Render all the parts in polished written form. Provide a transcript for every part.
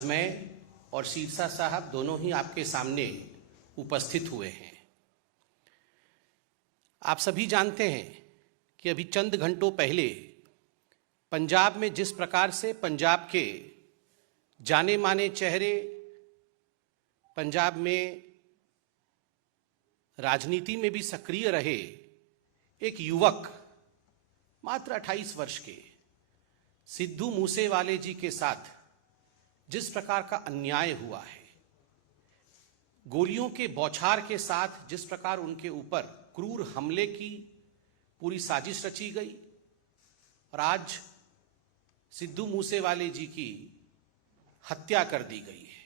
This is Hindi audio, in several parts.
मैं और शीर्षा साहब दोनों ही आपके सामने उपस्थित हुए हैं। आप सभी जानते हैं कि अभी चंद घंटों पहले पंजाब में जिस प्रकार से पंजाब के जाने माने चेहरे, पंजाब में राजनीति में भी सक्रिय रहे एक युवक मात्र 28 वर्ष के सिद्धू मूसेवाले जी के साथ जिस प्रकार का अन्याय हुआ है, गोलियों के बौछार के साथ जिस प्रकार उनके ऊपर क्रूर हमले की पूरी साजिश रची गई और आज सिद्धू मूसेवाले जी की हत्या कर दी गई है,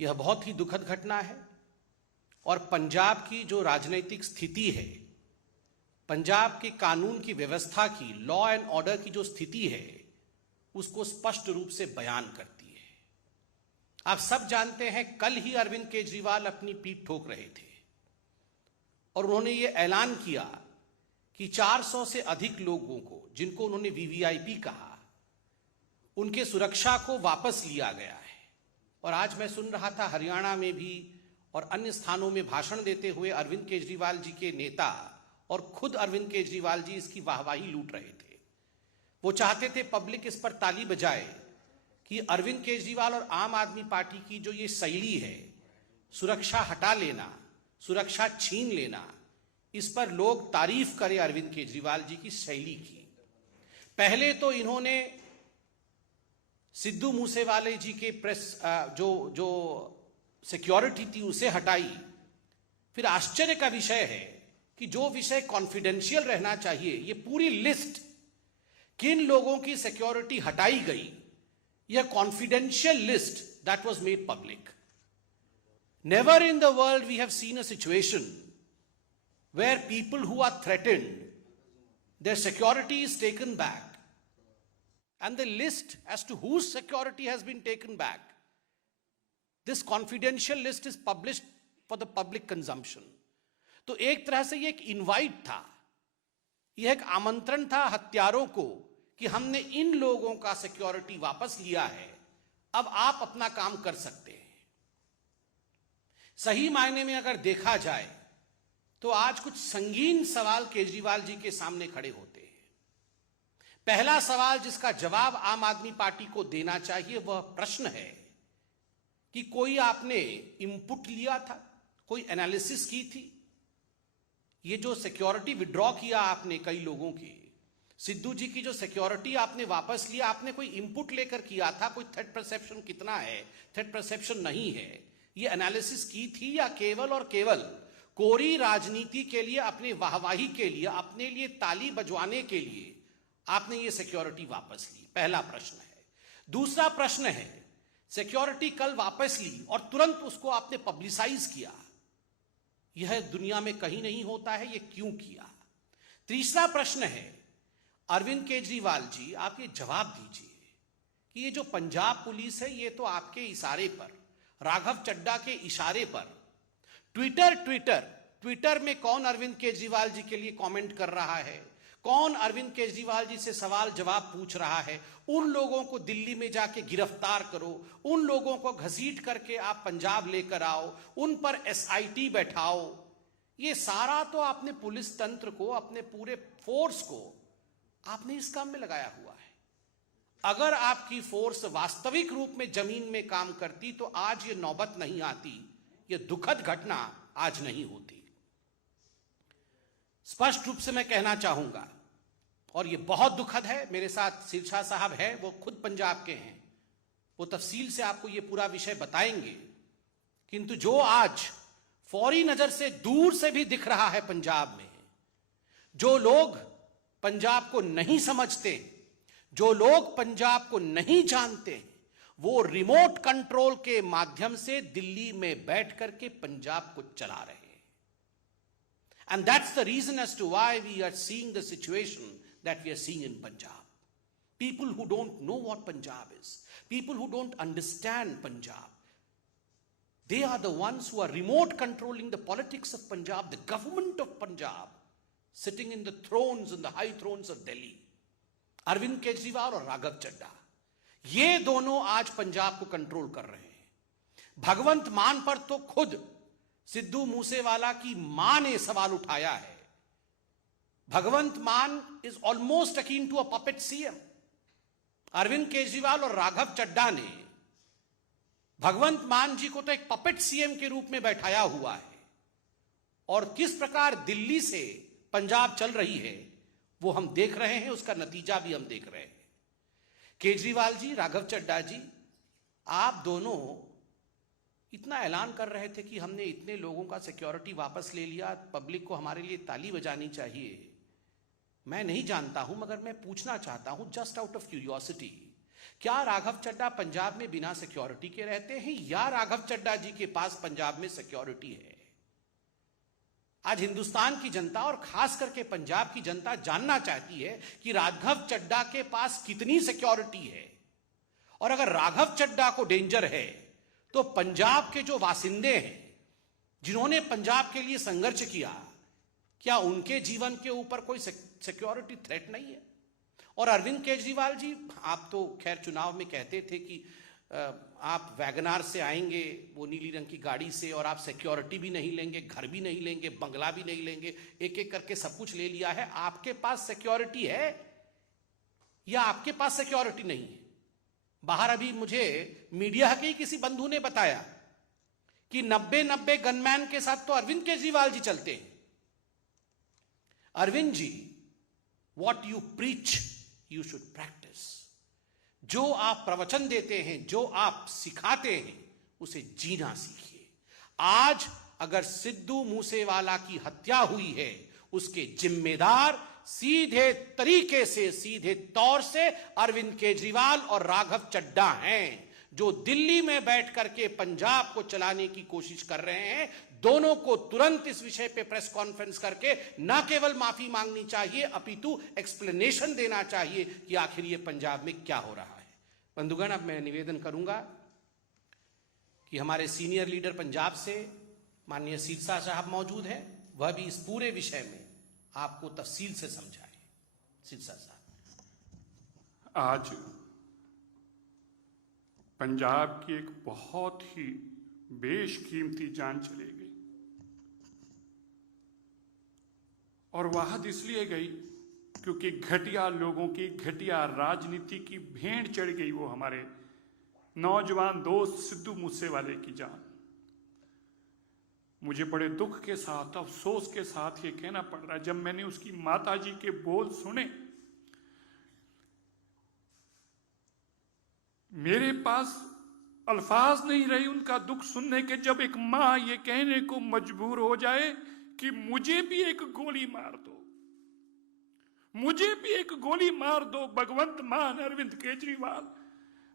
यह बहुत ही दुखद घटना है। और पंजाब की जो राजनीतिक स्थिति है, पंजाब के कानून की व्यवस्था की, लॉ एंड ऑर्डर की जो स्थिति है, उसको स्पष्ट रूप से बयान करती है। आप सब जानते हैं, कल ही अरविंद केजरीवाल अपनी पीठ ठोक रहे थे और उन्होंने ये ऐलान किया कि 400 से अधिक लोगों को, जिनको उन्होंने वीवीआईपी कहा, उनके सुरक्षा को वापस लिया गया है। और आज मैं सुन रहा था हरियाणा में भी और अन्य स्थानों में भाषण देते हुए अरविंद केजरीवाल जी के नेता और खुद अरविंद केजरीवाल जी इसकी वाहवाही लूट रहे थे। वो चाहते थे पब्लिक इस पर ताली बजाए कि अरविंद केजरीवाल और आम आदमी पार्टी की जो ये शैली है, सुरक्षा हटा लेना, सुरक्षा छीन लेना, इस पर लोग तारीफ करें अरविंद केजरीवाल जी की शैली की। पहले तो इन्होंने सिद्धू मूसेवाले जी के प्रेस जो सिक्योरिटी थी उसे हटाई। फिर आश्चर्य का विषय है कि जो विषय कॉन्फिडेंशियल रहना चाहिए, ये पूरी लिस्ट किन लोगों की सिक्योरिटी हटाई गई, यह confidential list that was made public. Never in the world we have seen a situation where people who are threatened, their security is taken back and the list as to whose security has been taken back, this confidential list is published for the public consumption. तो एक तरह से यह एक इनवाइट था, यह एक आमंत्रण था हत्यारों को कि हमने इन लोगों का सिक्योरिटी वापस लिया है, अब आप अपना काम कर सकते हैं। सही मायने में अगर देखा जाए तो आज कुछ संगीन सवाल केजरीवाल जी के सामने खड़े होते हैं। पहला सवाल जिसका जवाब आम आदमी पार्टी को देना चाहिए वह प्रश्न है कि कोई आपने इनपुट लिया था, कोई एनालिसिस की थी? ये जो सिक्योरिटी विड्रॉ किया आपने कई लोगों की, सिद्धू जी की जो सिक्योरिटी आपने वापस लिया, आपने कोई इनपुट लेकर किया था? कोई थ्रेट परसेप्शन कितना है, थ्रेट परसेप्शन नहीं है, ये एनालिसिस की थी? या केवल और केवल कोरी राजनीति के लिए, अपने वाहवाही के लिए, अपने लिए ताली बजवाने के लिए आपने ये सिक्योरिटी वापस ली? पहला प्रश्न है। दूसरा प्रश्न है, सिक्योरिटी कल वापस ली और तुरंत उसको आपने पब्लिसाइज किया, यह दुनिया में कहीं नहीं होता है, यह क्यों किया? तीसरा प्रश्न है, अरविंद केजरीवाल जी आप ये जवाब दीजिए कि ये जो पंजाब पुलिस है, ये तो आपके इशारे पर, राघव चड्ढा के इशारे पर, ट्विटर में कौन अरविंद केजरीवाल जी के लिए कमेंट कर रहा है, कौन अरविंद केजरीवाल जी से सवाल जवाब पूछ रहा है, उन लोगों को दिल्ली में जाके गिरफ्तार करो, उन लोगों को घसीट करके आप पंजाब लेकर आओ, उन पर एसआईटी बैठाओ। ये सारा तो आपने पुलिस तंत्र को, अपने पूरे फोर्स को आपने इस काम में लगाया हुआ है। अगर आपकी फोर्स वास्तविक रूप में जमीन में काम करती तो आज ये नौबत नहीं आती, ये दुखद घटना आज नहीं होती। स्पष्ट रूप से मैं कहना चाहूंगा, और ये बहुत दुखद है, मेरे साथ शीर्षा साहब है, वो खुद पंजाब के हैं, वो तफसील से आपको ये पूरा विषय बताएंगे। किंतु जो आज फौरी नजर से दूर से भी दिख रहा है पंजाब में, जो लोग पंजाब को नहीं समझते, जो लोग पंजाब को नहीं जानते, वो रिमोट कंट्रोल के माध्यम से दिल्ली में बैठ करके पंजाब को चला रहे हैं। And that's the reason as to why we are seeing the situation that we are seeing in Punjab. People who don't know what Punjab is, people who don't understand Punjab, they are the ones who are remote controlling the politics of Punjab, the government of Punjab, sitting in the thrones, in the high thrones of Delhi. Arvind Kejriwal और राघव चड्ढा, ये दोनों आज पंजाब को कंट्रोल कर रहे हैं। भगवंत मान पर तो खुद सिद्धू मूसेवाला की मां ने सवाल उठाया है। Bhagwant Mann is almost akin to a puppet CM. Arvind Kejriwal और राघव चड्ढा ने भगवंत मान जी को तो एक पपेट सीएम के रूप में बैठाया हुआ है, और किस प्रकार दिल्ली से पंजाब चल रही है वो हम देख रहे हैं, उसका नतीजा भी हम देख रहे हैं। केजरीवाल जी, राघव चड्ढा जी, आप दोनों इतना ऐलान कर रहे थे कि हमने इतने लोगों का सिक्योरिटी वापस ले लिया, पब्लिक को हमारे लिए ताली बजानी चाहिए। मैं नहीं जानता हूं, मगर मैं पूछना चाहता हूं जस्ट आउट ऑफ क्यूरियोसिटी, क्या राघव चड्ढा पंजाब में बिना सिक्योरिटी के रहते हैं या राघव चड्ढा जी के पास पंजाब में सिक्योरिटी है? आज हिंदुस्तान की जनता और खास करके पंजाब की जनता जानना चाहती है कि राघव चड्ढा के पास कितनी सिक्योरिटी है, और अगर राघव चड्ढा को डेंजर है तो पंजाब के जो वासिंदे हैं, जिन्होंने पंजाब के लिए संघर्ष किया, क्या उनके जीवन के ऊपर कोई सिक्योरिटी थ्रेट नहीं है? और अरविंद केजरीवाल जी, आप तो खैर चुनाव में कहते थे कि आप वैगनार से आएंगे, वो नीली रंग की गाड़ी से, और आप सिक्योरिटी भी नहीं लेंगे, घर भी नहीं लेंगे, बंगला भी नहीं लेंगे, एक एक करके सब कुछ ले लिया है। आपके पास सिक्योरिटी है या आपके पास सिक्योरिटी नहीं है? बाहर अभी मुझे मीडिया के ही किसी बंधु ने बताया कि 90 गनमैन के साथ तो अरविंद केजरीवाल जी चलते हैं। Arvind ji, what you preach you should practise. जो आप प्रवचन देते हैं, जो आप सिखाते हैं, उसे जीना सीखिए। आज अगर सिद्धू मूसेवाला की हत्या हुई है, उसके जिम्मेदार सीधे तरीके से, सीधे तौर से अरविंद केजरीवाल और राघव चड्ढा हैं, जो दिल्ली में बैठ करके पंजाब को चलाने की कोशिश कर रहे हैं। दोनों को तुरंत इस विषय पे प्रेस कॉन्फ्रेंस करके न केवल माफी मांगनी चाहिए, अपितु एक्सप्लेनेशन देना चाहिए कि आखिर ये पंजाब में क्या हो रहा है। बंधुगण, अब मैं निवेदन करूंगा कि हमारे सीनियर लीडर पंजाब से माननीय सिरसा साहब मौजूद हैं, वह भी इस पूरे विषय में आपको तफसील से समझाए। सिरसा साहब। आज पंजाब की एक बहुत ही बेशकीमती जान चली गई, और वहां इसलिए गई क्योंकि घटिया लोगों की, घटिया राजनीति की भेंट चढ़ गई वो हमारे नौजवान दोस्त सिद्धू मूसेवाले की जान। मुझे बड़े दुख के साथ, अफसोस के साथ ये कहना पड़ रहा है, जब मैंने उसकी माताजी के बोल सुने, मेरे पास अल्फाज नहीं रही उनका दुख सुनने के, जब एक मां ये कहने को मजबूर हो जाए कि मुझे भी एक गोली मार दो, मुझे भी एक गोली मार दो भगवंत मान, अरविंद केजरीवाल,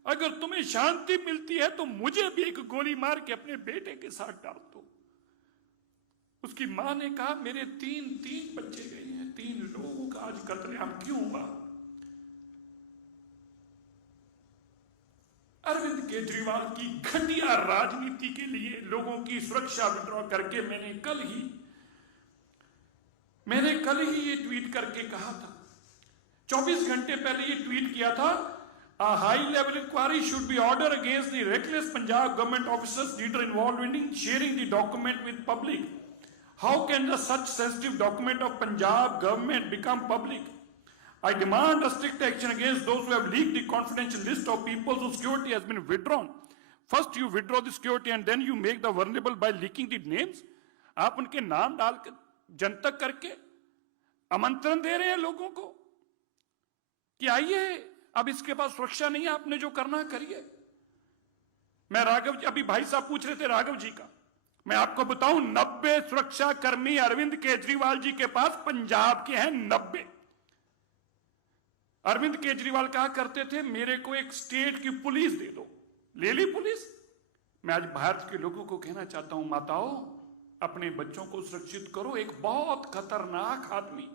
अगर तुम्हें शांति मिलती है तो मुझे भी एक गोली मार के अपने बेटे के साथ डाल दो। उसकी मां ने कहा, मेरे तीन बच्चे गए हैं, 3 लोगों का आज कत्लेआम क्यों हुआ? अरविंद केजरीवाल की घटिया राजनीति के लिए लोगों की सुरक्षा विड्रॉ करके मैंने कल ही ये ट्वीट करके कहा था, 24 घंटे पहले ये ट्वीट किया था, a high level inquiry should be ordered against the reckless Punjab government officers leader involved in sharing the document with public. How can such sensitive document of Punjab government become public? I demand a strict action against those who have leaked the confidential list of people whose security has been withdrawn. First you withdraw the security and then you make the vulnerable by leaking the names. आप उनके नाम डालकर जनतक करके आमंत्रण दे रहे हैं लोगों को कि आइए, अब इसके पास सुरक्षा नहीं है, आपने जो करना करिए। मैं राघव जी, अभी भाई साहब पूछ रहे थे राघव जी का, मैं आपको बताऊं 90 सुरक्षा कर्मी अरविंद केजरीवाल जी के पास पंजाब के हैं, 90। अरविंद केजरीवाल कहा करते थे, मेरे को एक स्टेट की पुलिस दे दो, ले ली पुलिस। मैं आज भारत के लोगों को कहना चाहता हूं, माताओं, अपने बच्चों को सुरक्षित करो। एक बहुत खतरनाक आदमी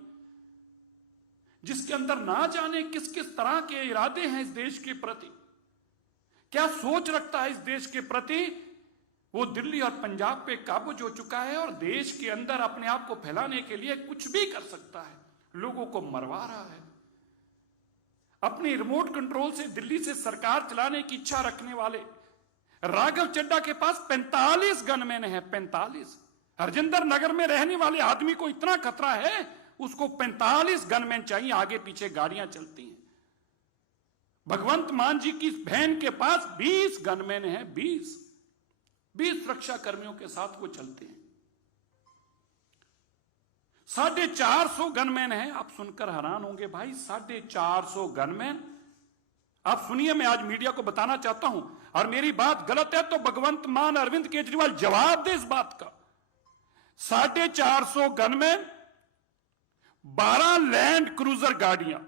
जिसके अंदर ना जाने किस किस तरह के इरादे हैं इस देश के प्रति, क्या सोच रखता है इस देश के प्रति, वो दिल्ली और पंजाब पे काबूज हो चुका है और देश के अंदर अपने आप को फैलाने के लिए कुछ भी कर सकता है, लोगों को मरवा रहा है। अपनी रिमोट कंट्रोल से दिल्ली से सरकार चलाने की इच्छा रखने वाले राघव चड्ढा के पास 45 गनमैन है। 45। हरजिंदर नगर में रहने वाले आदमी को इतना खतरा है, उसको 45 गनमैन चाहिए, आगे पीछे गाड़ियां चलती हैं। भगवंत मान जी की बहन के पास 20 गनमैन है। 20 सुरक्षा कर्मियों के साथ वो चलते हैं। 450 गनमैन है। आप सुनकर हैरान होंगे भाई, 450 गनमैन। आप सुनिए, मैं आज मीडिया को बताना चाहता हूं, और मेरी बात गलत है तो भगवंत मान अरविंद केजरीवाल जवाब दे इस बात का। 450 गनमैन, 12 लैंड क्रूजर गाड़ियां,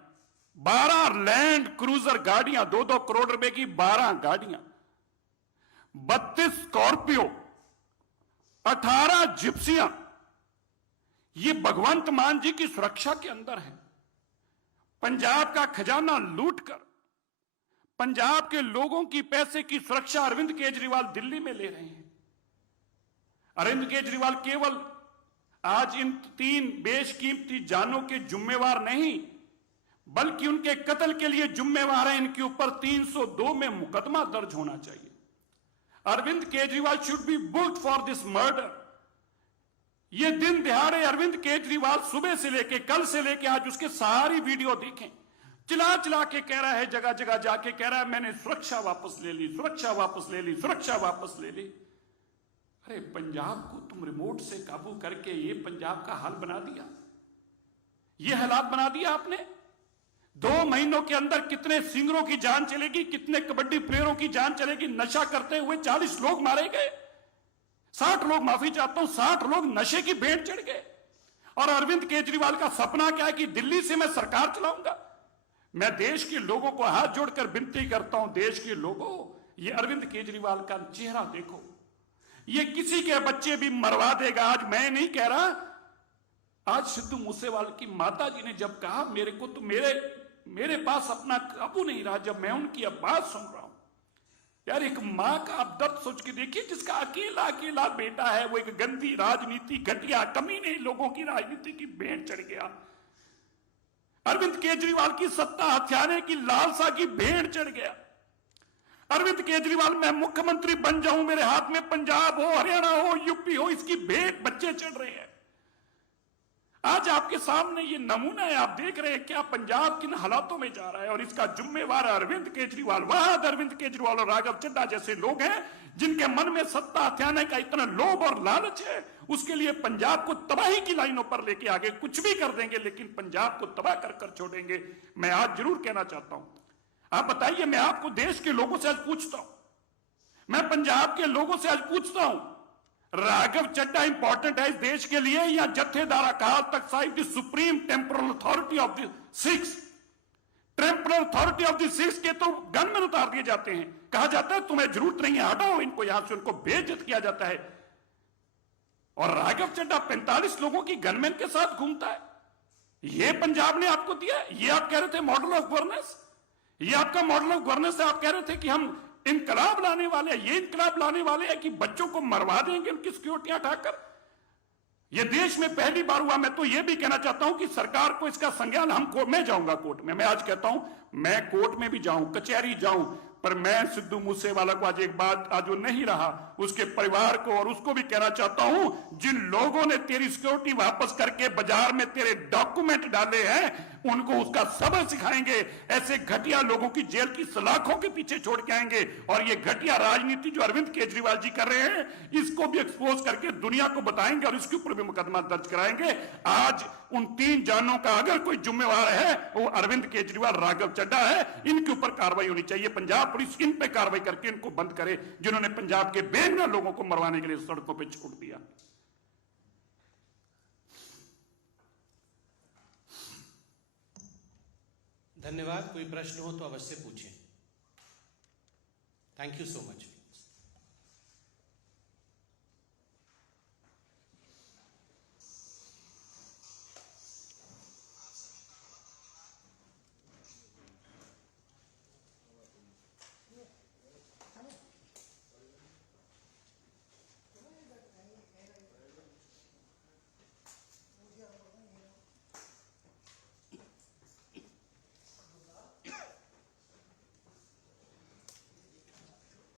12 लैंड क्रूजर गाड़ियां, 2-2 करोड़ रुपए की 12 गाड़ियां, 32 स्कॉर्पियो, 18 जिप्सियां, ये भगवंत मान जी की सुरक्षा के अंदर है। पंजाब का खजाना लूटकर पंजाब के लोगों की पैसे की सुरक्षा अरविंद केजरीवाल दिल्ली में ले रहे हैं। अरविंद केजरीवाल केवल आज इन 3 बेशकीमती जानों के जिम्मेवार नहीं, बल्कि उनके कत्ल के लिए जिम्मेवार है। इनके ऊपर 302 में मुकदमा दर्ज होना चाहिए। Arvind Kejriwal should be booked for this murder. ये दिन दिहाड़े अरविंद केजरीवाल सुबह से लेके, कल से लेके आज उसके सारी वीडियो देखें, चिल्ला चिल्ला के कह रहा है, जगह जगह जाके कह रहा है मैंने सुरक्षा वापस ले ली, सुरक्षा वापस ले ली, सुरक्षा वापस ले ली। अरे पंजाब को तुम रिमोट से काबू करके ये पंजाब का हाल बना दिया, ये हालात बना दिया आपने। 2 महीनों के अंदर कितने सिंगरों की जान चलेगी, कितने कबड्डी प्लेयरों की जान चलेगी। नशा करते हुए 40 लोग मारे गए, 60 लोग, माफी चाहता हूं, 60 लोग नशे की भेंट चढ़ गए। और अरविंद केजरीवाल का सपना क्या है कि दिल्ली से मैं सरकार चलाऊंगा। मैं देश के लोगों को हाथ जोड़कर विनती करता हूं, देश के लोगों, ये अरविंद केजरीवाल का चेहरा देखो, ये किसी के बच्चे भी मरवा देगा। आज मैं नहीं कह रहा, आज सिद्धू मूसेवाले की माता जी ने जब कहा मेरे को तो मेरे पास अपना काबू नहीं रहा, जब मैं उनकी अब बात सुन रहा हूं, यार एक मां का आप दर्द सोच के देखिए, जिसका अकेला अकेला बेटा है, वो एक गंदी राजनीति, घटिया कमीने लोगों की राजनीति की भेंट चढ़ गया। अरविंद केजरीवाल की सत्ता हथियाने की लालसा की भेंट चढ़ गया। अरविंद केजरीवाल मैं मुख्यमंत्री बन जाऊं, मेरे हाथ में पंजाब हो, हरियाणा हो, यूपी हो, इसकी भेंट बच्चे चढ़ रहे हैं। आज आपके सामने ये नमूना है, आप देख रहे हैं क्या पंजाब किन हालातों में जा रहा है, और इसका जिम्मेवार अरविंद केजरीवाल। वहां अरविंद केजरीवाल और राघव चड्ढा जैसे लोग हैं जिनके मन में सत्ता हथियाने का इतना लोभ और लालच है, उसके लिए पंजाब को तबाही की लाइनों पर लेके आगे कुछ भी कर देंगे, लेकिन पंजाब को तबाह कर कर छोड़ेंगे। मैं आज जरूर कहना चाहता हूं, आप बताइए, मैं आपको देश के लोगों से आज पूछता हूं, मैं पंजाब के लोगों से आज पूछता हूं, राघव चड्ढा इंपॉर्टेंट है इस देश के लिए या Jathedar Akal Takht Sahib the supreme temporal authority of the Sikhs? Temporal authority of the Sikhs के तो गनमैन उतार दिए जाते हैं, कहा जाता है तुम्हें जरूरत नहीं है, हटाओ इनको यहां से, उनको बेइज्जत किया जाता है। और राघव चड्ढा 45 लोगों की गनमैन के साथ घूमता है। यह पंजाब ने आपको दिया, ये आप कह रहे थे मॉडल ऑफ गवर्नेंस, ये आपका मॉडल ऑफ गवर्नेंस है। आप कह रहे थे कि हम इनकलाब लाने वाले हैं, ये इनकलाब लाने वाले हैं कि बच्चों को मरवा देंगे उनकी सिक्योरिटियां हटाकर। ये देश में पहली बार हुआ। मैं तो ये भी कहना चाहता हूं कि सरकार को इसका संज्ञान, मैं जाऊंगा कोर्ट में, मैं आज कहता हूं मैं कोर्ट में भी जाऊं, कचहरी जाऊं, पर मैं सिद्धू मूसेवाला को आज एक बात, आज वो नहीं रहा, उसके परिवार को और उसको भी कहना चाहता हूं, जिन लोगों ने तेरी सिक्योरिटी वापस करके बाजार में तेरे डॉक्यूमेंट डाले हैं, उनको उसका सबक सिखाएंगे। ऐसे घटिया लोगों की जेल की सलाखों के पीछे छोड़ के आएंगे। और ये घटिया राजनीति जो अरविंद केजरीवाल जी कर रहे हैं, इसको भी एक्सपोज करके दुनिया को बताएंगे और इसके ऊपर भी मुकदमा दर्ज कराएंगे। आज उन 3 जानों का अगर कोई जिम्मेवार है, वो अरविंद केजरीवाल, राघव चड्ढा है। इनके ऊपर कार्रवाई होनी चाहिए। पंजाब पुलिस इन पे कार्रवाई करके इनको बंद करे, जिन्होंने पंजाब के बेगुनाह लोगों को मरवाने के लिए सड़कों पे छोड़ दिया। धन्यवाद। कोई प्रश्न हो तो अवश्य पूछें। Thank you so much.